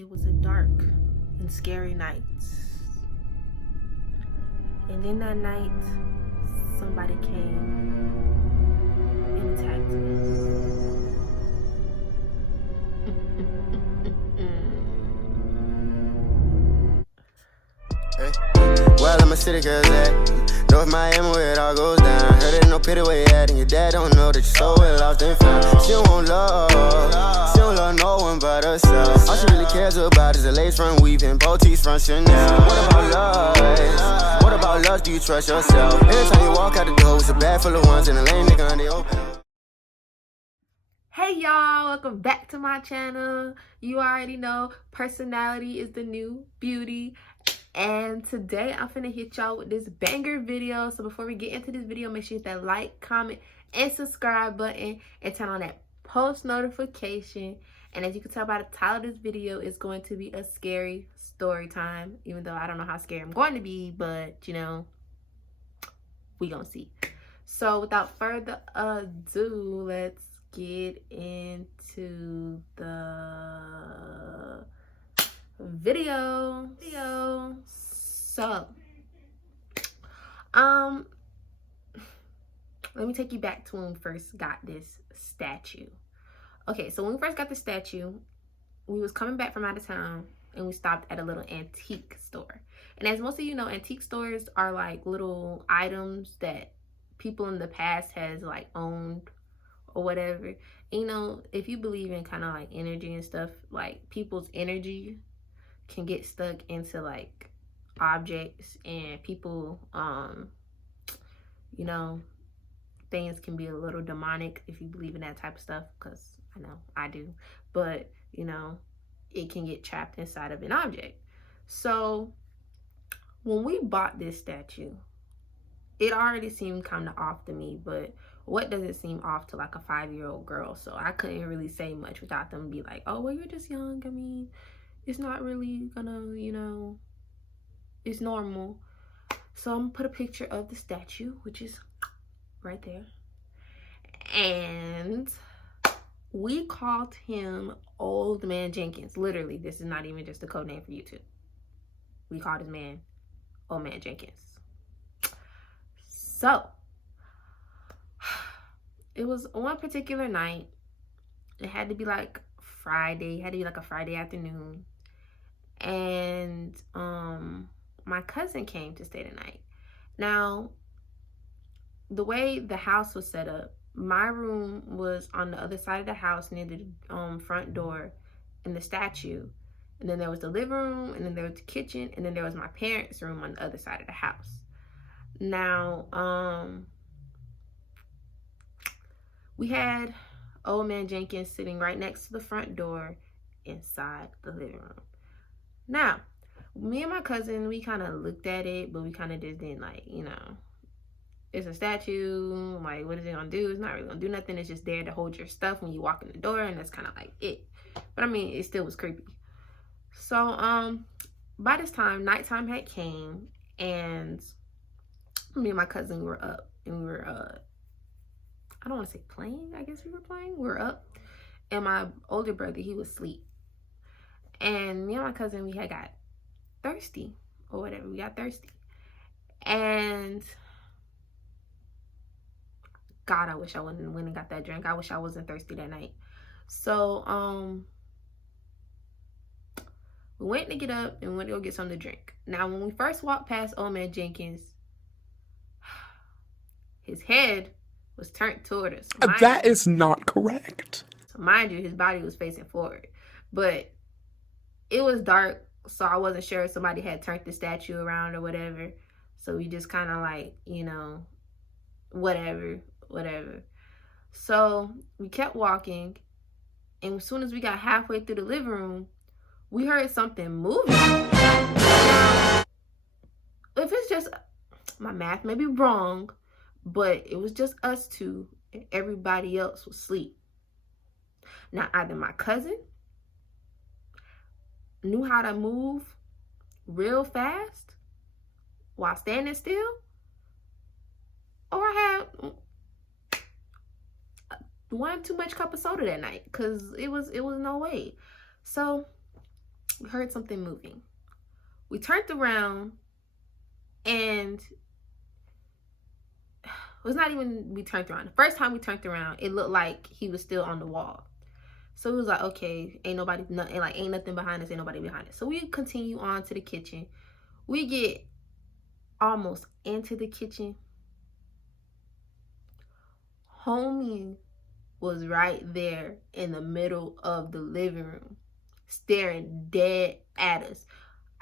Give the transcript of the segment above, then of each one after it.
It was a dark and scary night. And then that night, somebody came and attacked me. Hey. Well, I'm a city girl at North Miami where it all goes down. Heard it, no pity where you at, and your dad don't know that you're so well lost and found. She don't want love, she don't love no one but herself. All she really cares about is a lace front weaving, boutiques from Chanel. What about love? What about love? Do you trust yourself? Every time you walk out the door, it's a bag full of ones and a lame nigga under open. Hey y'all, welcome back to my channel. You already know personality is the new beauty. And today I'm finna hit y'all with this banger video. So before we get into this video, make sure you hit that like, comment, and subscribe button and turn on that post notification. And as you can tell by the title of this video, it's going to be a scary story time. Even though I don't know how scary I'm going to be, but you know, we gonna see. So without further ado, let's get into the video. So let me take you back to when we first got this statue. Okay, so when we first got the statue, we was coming back from out of town and we stopped at a little antique store. And as most of you know, antique stores are like little items that people in the past has like owned or whatever. You know, if you believe in kind of like energy and stuff, like people's energy can get stuck into like objects, and people you know, things can be a little demonic if you believe in that type of stuff, because I know I do. But you know, it can get trapped inside of an object. So when we bought this statue, it already seemed kind of off to me, but what does it seem off to like a 5-year-old girl? So I couldn't really say much without them be like, oh well, you're just young. I mean, it's not really gonna, you know, it's normal. So I'm gonna put a picture of the statue, which is right there. And we called him Old Man Jenkins. Literally, this is not even just a code name for YouTube. We called his man Old Man Jenkins. So it was one particular night. It had to be like Friday. It had to be like a Friday afternoon. And my cousin came to stay the night. Now, the way the house was set up, my room was on the other side of the house near the front door and the statue. And then there was the living room, and then there was the kitchen, and then there was my parents' room on the other side of the house. Now, we had Old Man Jenkins sitting right next to the front door inside the living room. Now, me and my cousin, we kind of looked at it, but we kind of just didn't like, you know, it's a statue, like what is it gonna do? It's not really gonna do nothing. It's just there to hold your stuff when you walk in the door, and that's kind of like it. But I mean, it still was creepy. So by this time, nighttime had came, and me and my cousin were up, and we were I don't want to say playing, I guess we were playing. We were up, and my older brother, he was asleep. And me and my cousin, we had got thirsty or whatever. We got thirsty. And God, I wish I went and got that drink. I wish I wasn't thirsty that night. So we went to get up and went to go get something to drink. Now, when we first walked past Old Man Jenkins, his head was turned toward us. That is not correct. So mind you, his body was facing forward. But it was dark, so I wasn't sure if somebody had turned the statue around or whatever. So we just kind of like, you know, whatever. So we kept walking, and as soon as we got halfway through the living room, we heard something moving. If it's just, my math may be wrong, but it was just us two and everybody else was asleep. Now, either my cousin knew how to move real fast while standing still, or I had one too much cup of soda that night, because it was no way. So we heard something moving. We turned around, and it was not even we turned around. The first time we turned around, it looked like he was still on the wall. So it was like, okay, ain't nothing behind us, ain't nobody behind us. So we continue on to the kitchen. We get almost into the kitchen. Homie was right there in the middle of the living room, staring dead at us.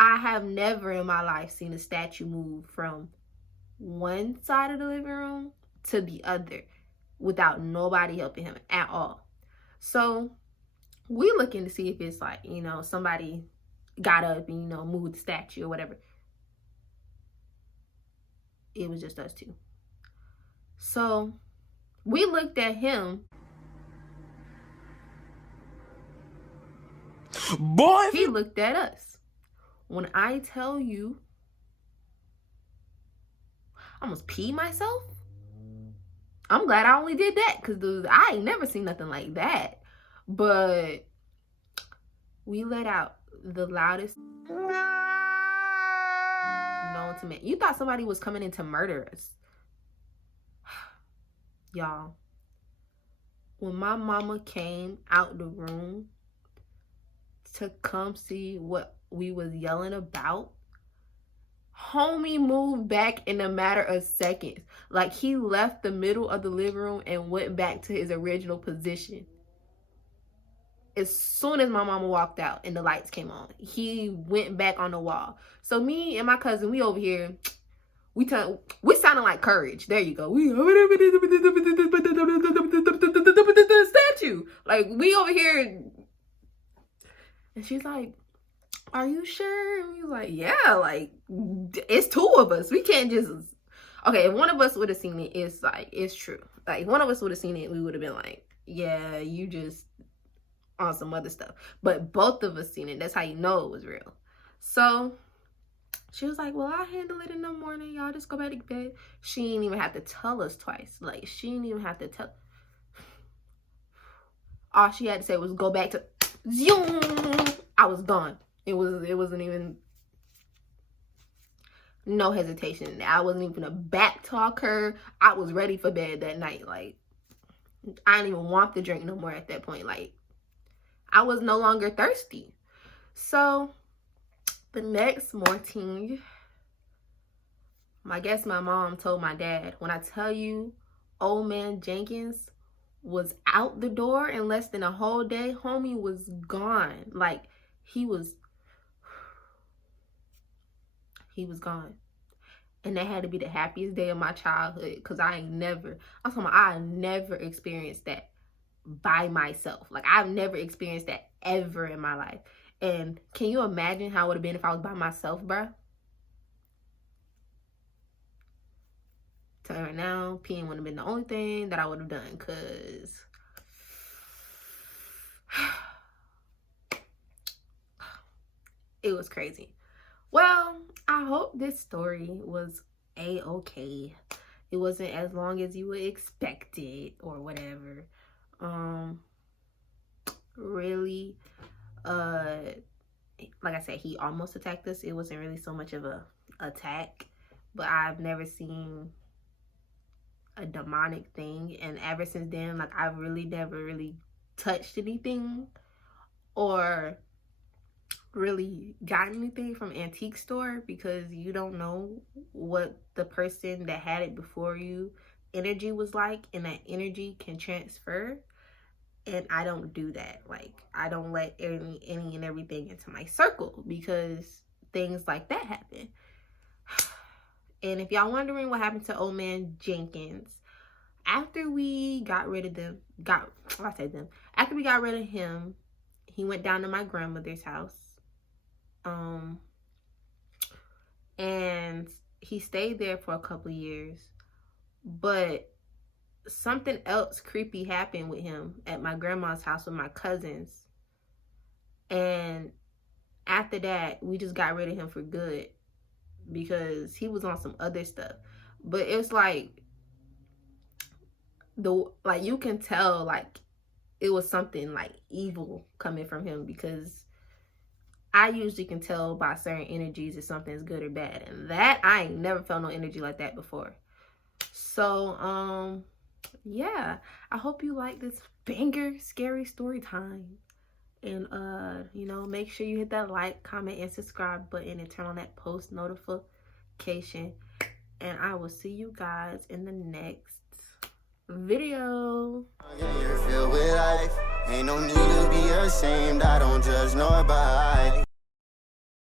I have never in my life seen a statue move from one side of the living room to the other without nobody helping him at all. So we looking to see if it's like, you know, somebody got up and, you know, moved the statue or whatever. It was just us two. So we looked at him. Boy! He looked at us. When I tell you, I almost peed myself. I'm glad I only did that, because I ain't never seen nothing like that. But we let out the loudest known to man. You thought somebody was coming in to murder us. Y'all, when my mama came out the room to come see what we was yelling about, homie moved back in a matter of seconds. Like, he left the middle of the living room and went back to his original position. As soon as my mama walked out and the lights came on, he went back on the wall. So me and my cousin, we over here, we sounding like Courage. There you go. We statue. Like, we over here. And she's like, are you sure? And we was like, yeah, like, it's two of us. We can't just, okay, if one of us would have seen it, it's like, it's true. Like, if one of us would have seen it, we would have been like, yeah, you just on some other stuff. But both of us seen it. That's how you know it was real. So she was like, well, I'll handle it in the morning. Y'all just go back to bed. She didn't even have to tell us twice. Like, she didn't even have to tell. All she had to say was go back to zoom. I was gone. It wasn't even no hesitation. I wasn't even gonna back talk her. I was ready for bed that night. Like, I didn't even want the drink no more at that point. Like, I was no longer thirsty. So the next morning, I guess my mom told my dad, when I tell you old man Jenkins was out the door in less than a whole day, homie was gone. Like, he was gone. And that had to be the happiest day of my childhood, because I never experienced that by myself. Like, I've never experienced that ever in my life. And can you imagine how it would have been if I was by myself, bruh? Tell you right now, peeing would have been the only thing that I would have done, because it was crazy. Well, I hope this story was a-okay. It wasn't as long as you would expect it or whatever. Really, like I said, he almost attacked us. It wasn't really so much of a attack, but I've never seen a demonic thing. And ever since then, like, I've really never really touched anything or really got anything from antique store, because you don't know what the person that had it before you energy was like, and that energy can transfer. And I don't do that. Like, I don't let any and everything into my circle, because things like that happen. And if y'all wondering what happened to old man Jenkins, after we got rid of after we got rid of him, he went down to my grandmother's house. And he stayed there for a couple of years, but something else creepy happened with him at my grandma's house with my cousins. And after that, we just got rid of him for good, because he was on some other stuff. But it's like, you can tell, like, it was something like evil coming from him, because I usually can tell by certain energies if something's good or bad. And that, I ain't never felt no energy like that before. So, yeah. I hope you like this banger scary story time. And, you know, make sure you hit that like, comment, and subscribe button and turn on that post notification. And I will see you guys in the next video. You're filled with life. Ain't no need to be ashamed. I don't judge nor bite.